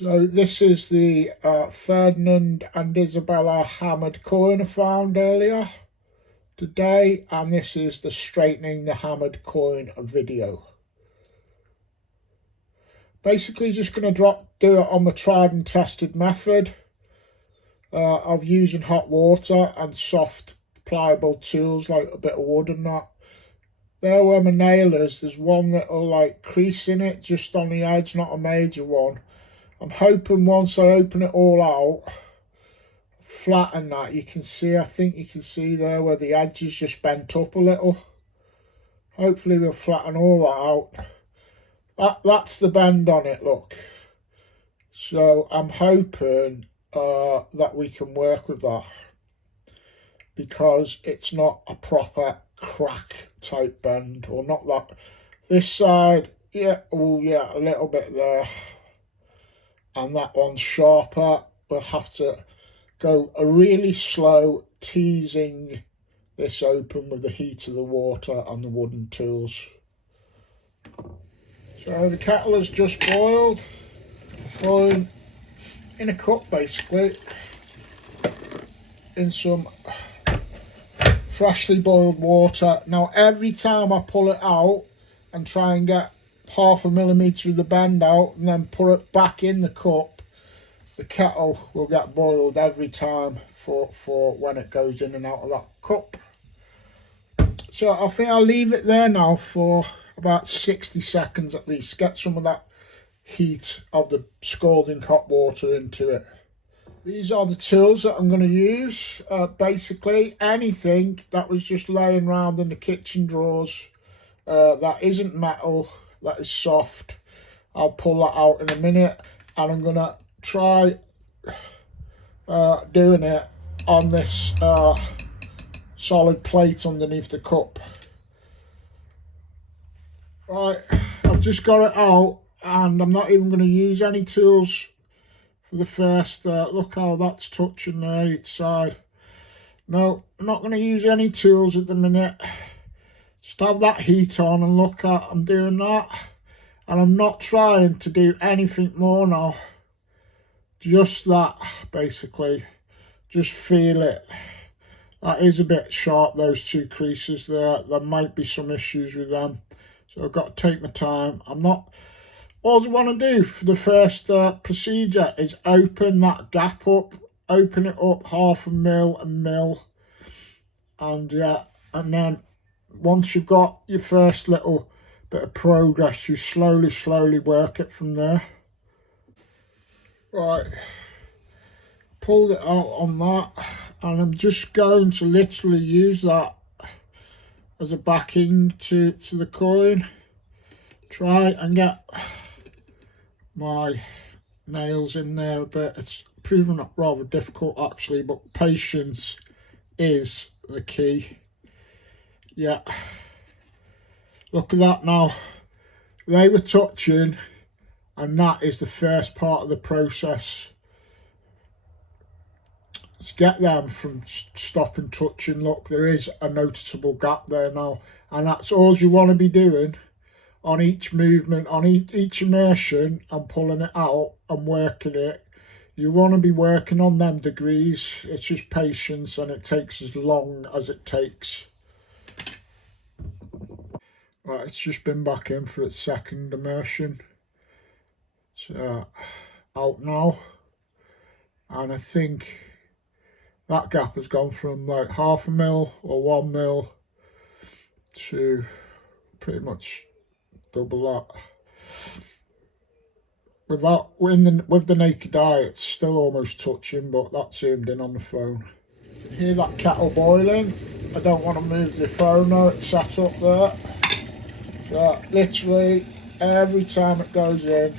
So this is the Ferdinand and Isabella hammered coin I found earlier today, and this is the straightening the hammered coin video. Basically just going to do it on the tried and tested method of using hot water and soft pliable tools like a bit of wood and that. There where my nail is, there's one little like crease in it just on the edge, not a major one. I'm hoping once I open it all out, flatten that, you can see, I think you can see there where the edge is just bent up a little. Hopefully we'll flatten all that out. That's the bend on it, look. So I'm hoping that we can work with that, because it's not a proper crack type bend, or not that. This side, yeah, oh yeah, a little bit there. And that one's sharper. We'll have to go a really slow teasing this open with the heat of the water and the wooden tools. So the kettle has just boiled, boiling in a cup basically, in some freshly boiled water. Now every time I pull it out and try and get 0.5 millimetre of the bend out and then put it back in the cup, the kettle will get boiled every time for when it goes in and out of that cup. So I think I'll leave it there now for about 60 seconds at least, get some of that heat of the scalding hot water into it. These are the tools that I'm going to use. Basically anything that was just laying around in the kitchen drawers that isn't metal, that is soft, I'll pull that out in a minute, and I'm going to try doing it on this solid plate underneath the cup. Right, I've just got it out, and I'm not even going to use any tools for the first. Look how that's touching there each side. No, I'm not going to use any tools at the minute. Just have that heat on, and look at, I'm doing that, and I'm not trying to do anything more now. Just that, basically. Just feel it. That is a bit sharp, those two creases there. There might be some issues with them, so I've got to take my time. All I want to do for the first procedure is open that gap up, open it up 0.5 mil, and yeah, and then once you've got your first little bit of progress, you slowly work it from there. Right, pulled it out on that, and I'm just going to literally use that as a backing to the coin. Try and get my nails in there a bit. It's proven rather difficult actually, but patience is the key. Yeah, look at that now. They were touching, and that is the first part of the process. To get them from stopping touching. Look, there is a noticeable gap there now, and that's all you want to be doing on each movement, on each immersion, and pulling it out and working it. You want to be working on them degrees. It's just patience, and it takes as long as it takes. Right, it's just been back in for its second immersion. So out now, and I think that gap has gone from like 0.5 mil or 1 mil to pretty much double that. With the naked eye, it's still almost touching, but that's zoomed in on the phone. You can hear that kettle boiling. I don't want to move the phone now, it's sat up there. So literally every time it goes in,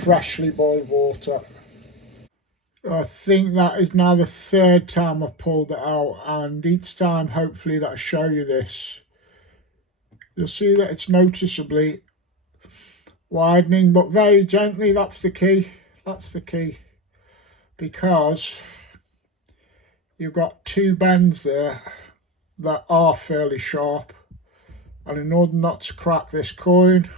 freshly boiled water. I think that is now the third time I've pulled it out, and each time hopefully that'll show you this. You'll see that it's noticeably widening, but very gently. That's the key. That's the key, because you've got two bends there that are fairly sharp, and in order not to crack this coin,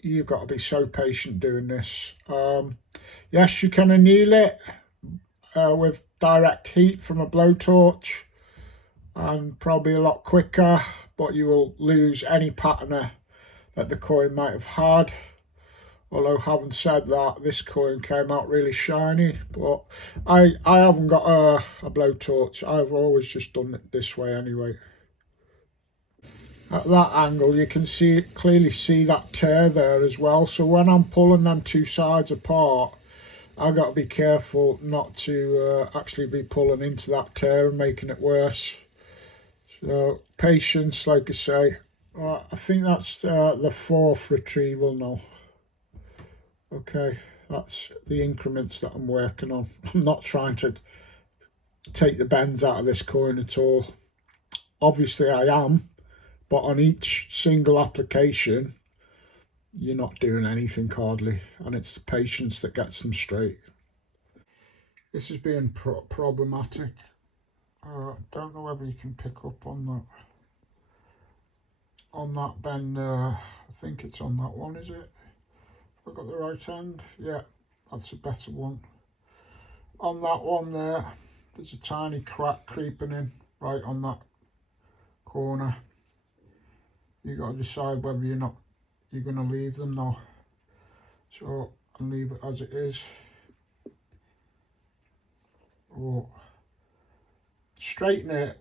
You've got to be so patient doing this. Yes, you can anneal it with direct heat from a blowtorch, and probably a lot quicker, but you will lose any patina that the coin might have had. Although having said that, this coin came out really shiny, but I haven't got a blowtorch. I've always just done it this way anyway. At that angle you can clearly see that tear there as well, so when I'm pulling them two sides apart, I've got to be careful not to actually be pulling into that tear and making it worse. So patience, like I say. I think that's the fourth retrieval now. Okay, that's the increments that I'm working on. I'm not trying to take the bends out of this coin at all. Obviously I am, but on each single application you're not doing anything hardly, and it's the patience that gets them straight. This is being problematic. Don't know whether you can pick up on that bend. I think it's on that one, is it? Have I got the right hand? Yeah, that's a better one. On that one there's a tiny crack creeping in right on that corner. You got to decide whether you're going to leave them now. So I'll leave it as it is, or straighten it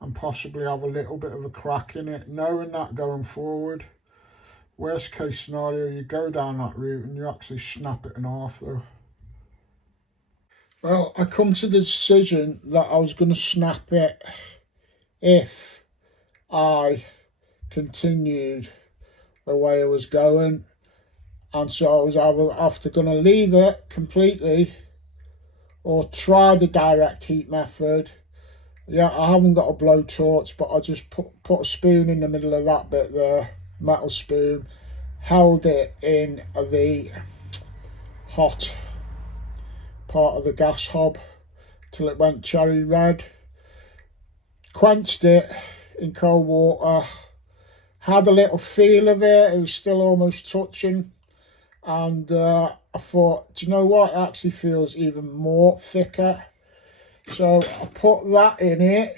and possibly have a little bit of a crack in it, knowing that going forward. Worst case scenario, you go down that route and you actually snap it in half though. Well, I come to the decision that I was going to snap it if I continued the way I was going, and so I was either going to leave it completely or try the direct heat method. Yeah, I haven't got a blowtorch, but I just put a spoon in the middle of that bit there, metal spoon, held it in the hot part of the gas hob till it went cherry red, quenched it in cold water, had a little feel of it, it was still almost touching, and I thought, do you know what, it actually feels even more thicker. So I put that in it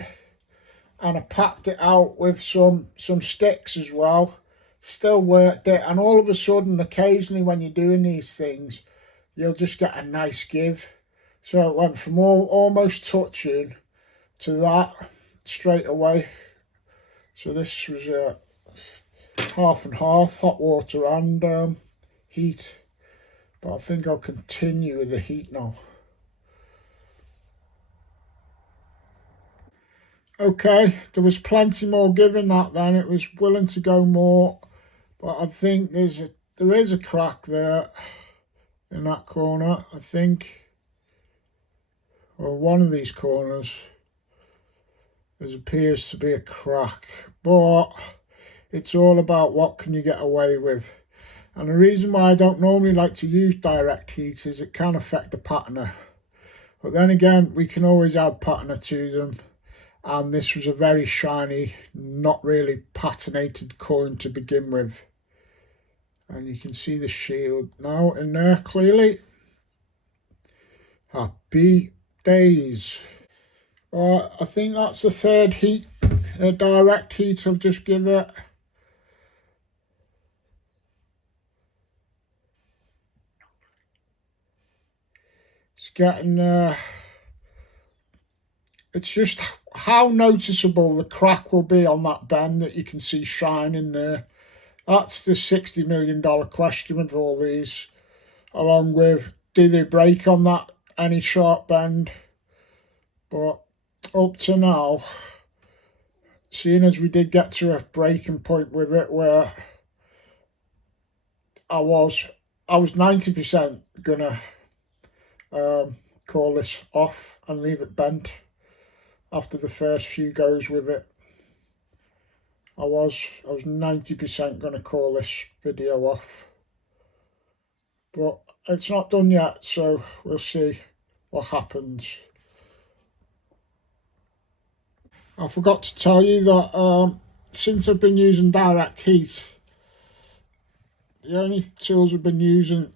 and I packed it out with some sticks as well. Still worked it, and all of a sudden, occasionally when you're doing these things, you'll just get a nice give. So it went from almost touching to that straight away. So this was half and half, hot water and heat. But I think I'll continue with the heat now. Okay, there was plenty more given that then. It was willing to go more, but I think there is a crack there in that corner, I think. Or one of these corners, there appears to be a crack, but it's all about what can you get away with. And the reason why I don't normally like to use direct heat is it can affect the patina. But then again, we can always add patina to them. And this was a very shiny, not really patinated coin to begin with. And you can see the shield now in there clearly. Happy days. I think that's the third heat, direct heat I've just given it. It's getting it's just how noticeable the crack will be on that bend that you can see shining there. That's the $60 million question with all these, along with do they break on that any sharp bend. But up to now, seeing as we did get to a breaking point with it where I was 90% gonna call this off and leave it bent after the first few goes with it. I was 90% going to call this video off, but it's not done yet, so we'll see what happens. I forgot to tell you that since I've been using direct heat, the only tools we've been using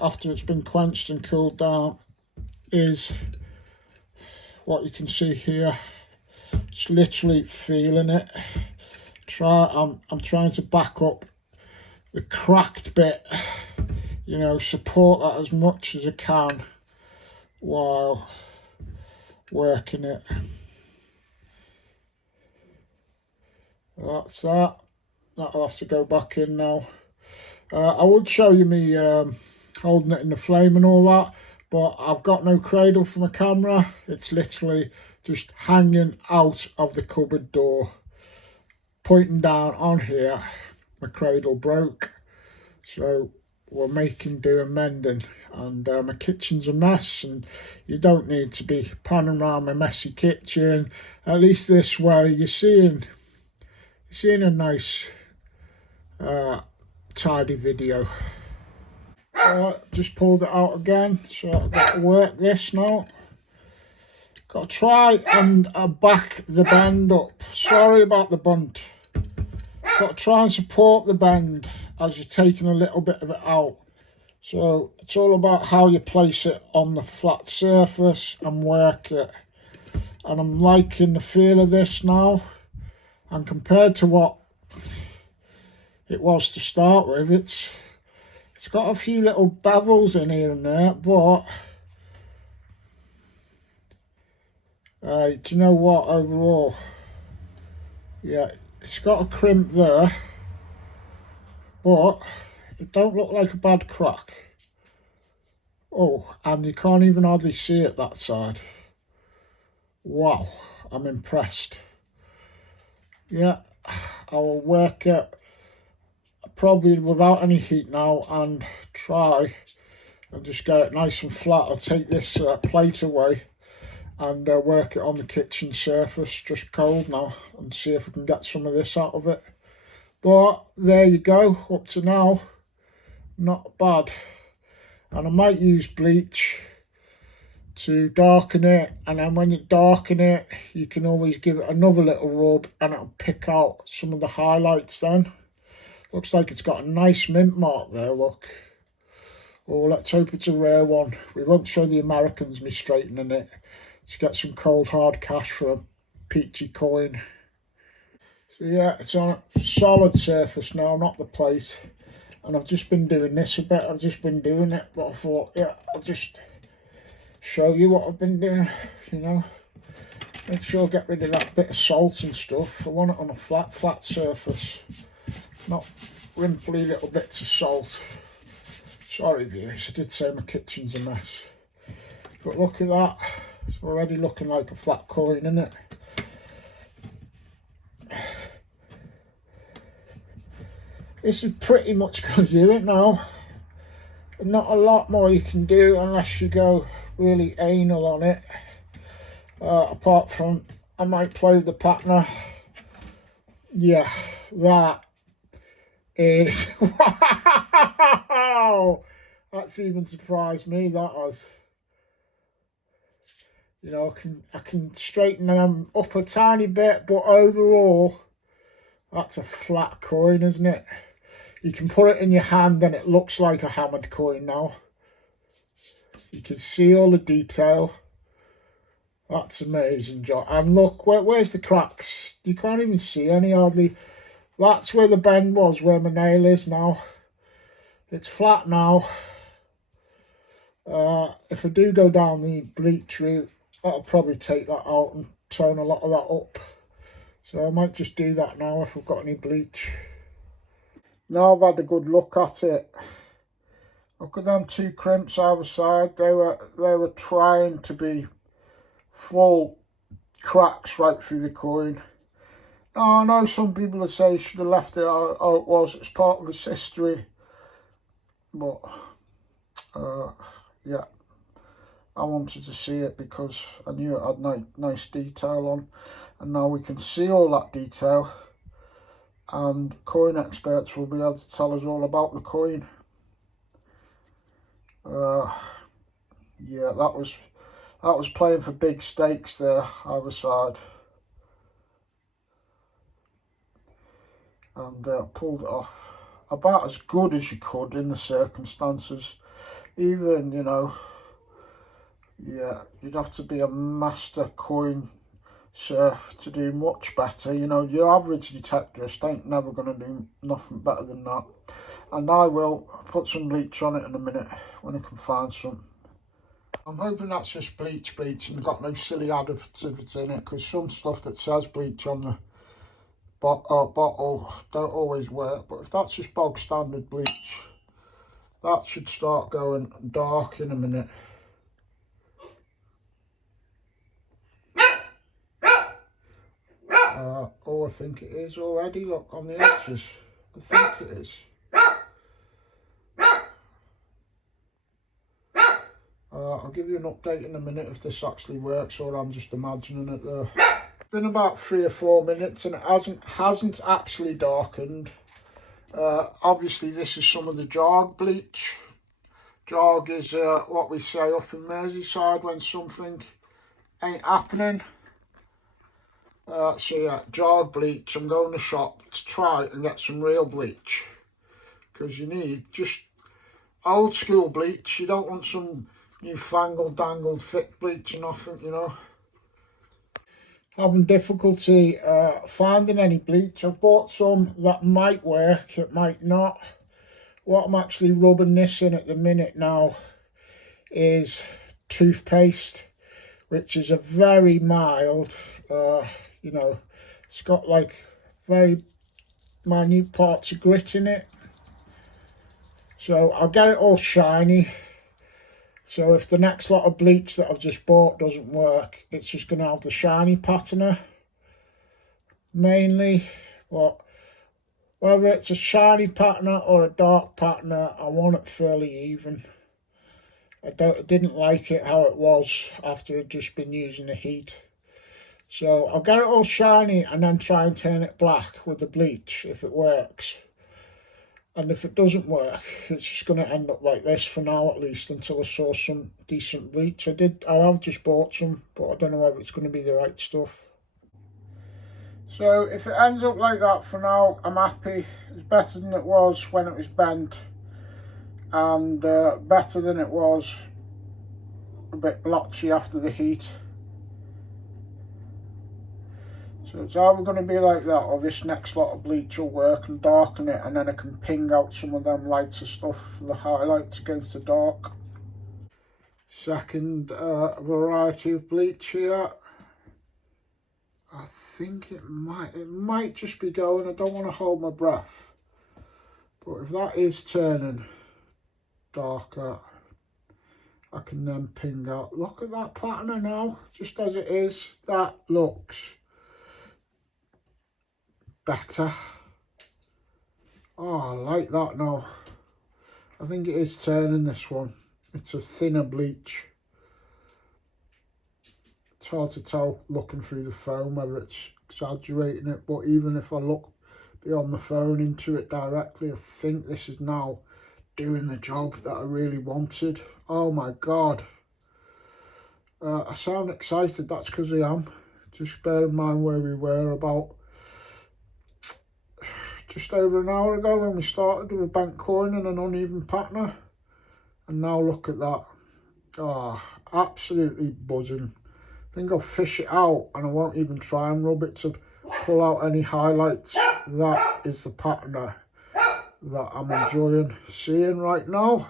after it's been quenched and cooled down is what you can see here. Just literally feeling it. I'm trying to back up the cracked bit, you know, support that as much as I can while working it. That's that. That'll have to go back in now. I would show you me holding it in the flame and all that, but I've got no cradle for my camera. It's literally just hanging out of the cupboard door, pointing down on here. My cradle broke, so we're making do and mending, and my kitchen's a mess, and you don't need to be panning around my messy kitchen. At least this way you're seeing a nice tidy video. Just pulled it out again, so I've got to work this now. Got to try and back the bend up. Sorry about the bunt. Got to try and support the bend as you're taking a little bit of it out. So it's all about how you place it on the flat surface and work it. And I'm liking the feel of this now. And compared to what it was to start with, it's got a few little bevels in here and there, but do you know what, overall, yeah, it's got a crimp there, but it don't look like a bad crack. Oh, and you can't even hardly see it that side. Wow, I'm impressed. Yeah, I will work it probably without any heat now and try and just get it nice and flat. I'll take this plate away and work it on the kitchen surface, just cold now, and see if we can get some of this out of it. But there you go, up to now, not bad. And I might use bleach to darken it, and then when you darken it, you can always give it another little rub and it'll pick out some of the highlights then. Looks like it's got a nice mint mark there, look. Oh, let's hope it's a rare one. We won't show the Americans me straightening it. To get some cold hard cash for a peachy coin. So yeah, it's on a solid surface now, not the plate. And I've just been doing this a bit. I've just been doing it, but I thought, yeah, I'll just show you what I've been doing, you know. Make sure I get rid of that bit of salt and stuff. I want it on a flat surface, not rimply little bits of salt. Sorry viewers, I did say my kitchen's a mess. But look at that, it's already looking like a flat coin, isn't it? This is pretty much going to do it now. Not a lot more you can do unless you go really anal on it. Apart from, I might play with the patina. Yeah, that is, wow! That's even surprised me, that has. You know, I can straighten them up a tiny bit, but overall, that's a flat coin, isn't it? You can put it in your hand and it looks like a hammered coin now. You can see all the detail. That's amazing, John. And look, where's the cracks? You can't even see any hardly. That's where the bend was, where my nail is now. It's flat now. If I do go down the bleach route, I'll probably take that out and tone a lot of that up. So I might just do that now if I've got any bleach. Now I've had a good look at it. Look at them two crimps either side. They were trying to be full cracks right through the coin. Now I know some people would say you should have left it how it was. It's part of its history. But yeah, I wanted to see it because I knew it had nice detail on, and now we can see all that detail. And coin experts will be able to tell us all about the coin. Yeah, that was playing for big stakes there, either side. And pulled it off. about as good as you could in the circumstances. Even, you know, yeah, you'd have to be a master coin surf to do much better. You know, your average detectorist ain't never going to do nothing better than that. And I will put some bleach on it in a minute when I can find some. I'm hoping that's just bleach and got no silly additives in it, because some stuff that says bleach on the bottle don't always work. But if that's just bog standard bleach, that should start going dark in a minute. Oh, I think it is already. Look, on the edges. I think it is. I'll give you an update in a minute if this actually works, or I'm just imagining it there. It's been about 3 or 4 minutes and it hasn't actually darkened. Obviously this is some of the jog bleach. Jog is what we say up in Merseyside when something ain't happening. So yeah, jog bleach. I'm going to the shop to try and get some real bleach, because you need just old school bleach. You don't want some newfangled dangled thick bleach or nothing, you know. Having difficulty finding any bleach. I've bought some that might work, it might not. What I'm actually rubbing this in at the minute now is toothpaste, which is a very mild, you know, it's got like very minute parts of grit in it. So I'll get it all shiny. So if the next lot of bleach that I've just bought doesn't work, it's just going to have the shiny patina mainly. But whether it's a shiny patina or a dark patina, I want it fairly even. I didn't like it how it was after I'd just been using the heat. So I'll get it all shiny and then try and turn it black with the bleach if it works. And if it doesn't work, it's just going to end up like this for now, at least, until I saw some decent bleach. I have just bought some, but I don't know whether it's going to be the right stuff. So if it ends up like that for now, I'm happy. It's better than it was when it was bent, and better than it was a bit blotchy after the heat. So it's either going to be like that, or this next lot of bleach will work and darken it, and then I can ping out some of them lighter stuff for the highlights against the dark. Second variety of bleach here. I think it might just be going. I don't want to hold my breath, but if that is turning darker, I can then ping out. Look at that pattern now, just as it is. That looks better. Oh, I like that now. I think it is turning, this one. It's a thinner bleach. It's hard to tell looking through the foam whether it's exaggerating it, but even if I look beyond the phone into it directly, I think this is now doing the job that I really wanted. Oh my god. I sound excited, that's because I am. Just bear in mind where we were about just over an hour ago when we started with a bent coin and an uneven patina, and now look at that. Oh, absolutely buzzing. I think I'll fish it out and I won't even try and rub it to pull out any highlights. That is the patina that I'm enjoying seeing right now.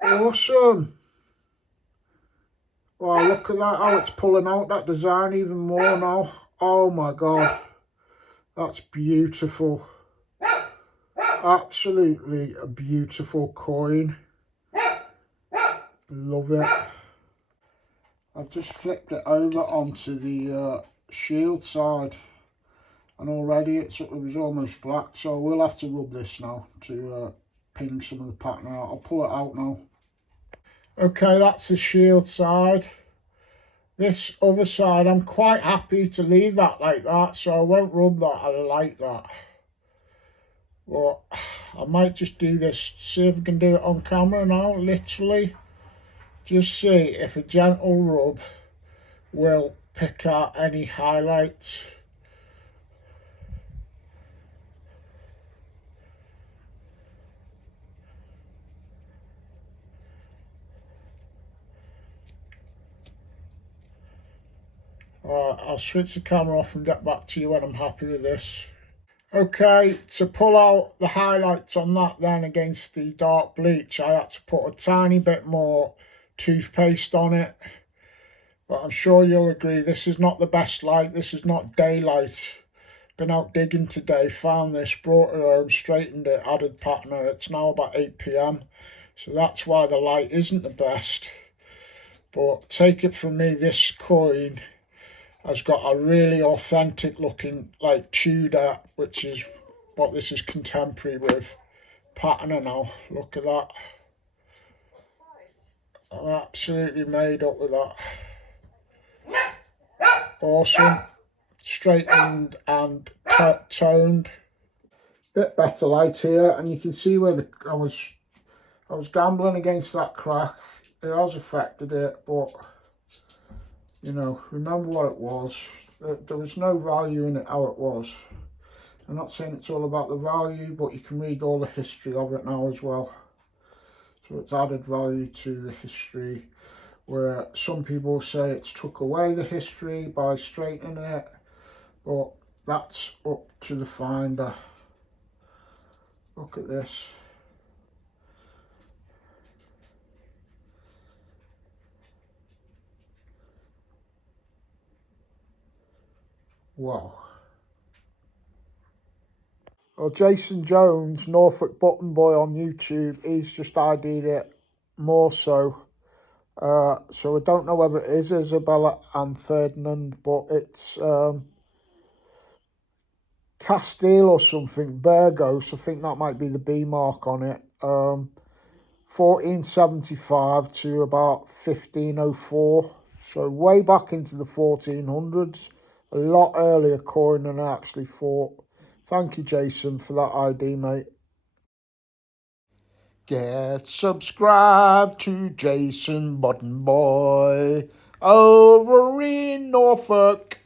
Awesome. Wow, look at that, how it's pulling out that design even more now. Oh my god, that's beautiful. Absolutely a beautiful coin. Love it. I've just flipped it over onto the shield side, and already it was almost black, so we'll have to rub this now to ping some of the patina out. I'll pull it out now. Okay, that's the shield side. This other side, I'm quite happy to leave that like that, so I won't rub that. I like that. But I might just do this, see if I can do it on camera now, literally. Just see if a gentle rub will pick out any highlights. Alright, I'll switch the camera off and get back to you when I'm happy with this. Okay, to pull out the highlights on that then against the dark bleach, I had to put a tiny bit more toothpaste on it. But I'm sure you'll agree, this is not the best light, this is not daylight. Been out digging today, found this, brought it home, straightened it, added patina. It's now about 8 p.m. So that's why the light isn't the best. But take it from me, this coin has got a really authentic looking like Tudor, which is what this is contemporary with. Patina now, look at that. I'm absolutely made up with that. Awesome, straightened and toned. Bit better light here, and you can see where I was gambling against that crack. It has affected it, but you know, remember what it was. There was no value in it how it was. I'm not saying it's all about the value, but you can read all the history of it now as well. So it's added value to the history, where some people say it's took away the history by straightening it, but that's up to the finder. Look at this. Wow. Well, Jason Jones, Norfolk Button Boy on YouTube, he's just ID'd it more so. So I don't know whether it is Isabella and Ferdinand, but it's Castile or something, Burgos. I think that might be the B mark on it. 1475 to about 1504. So way back into the 1400s. A lot earlier coin than I actually thought. Thank you, Jason, for that ID, mate. Get subscribed to Jason Button Boy over in Norfolk.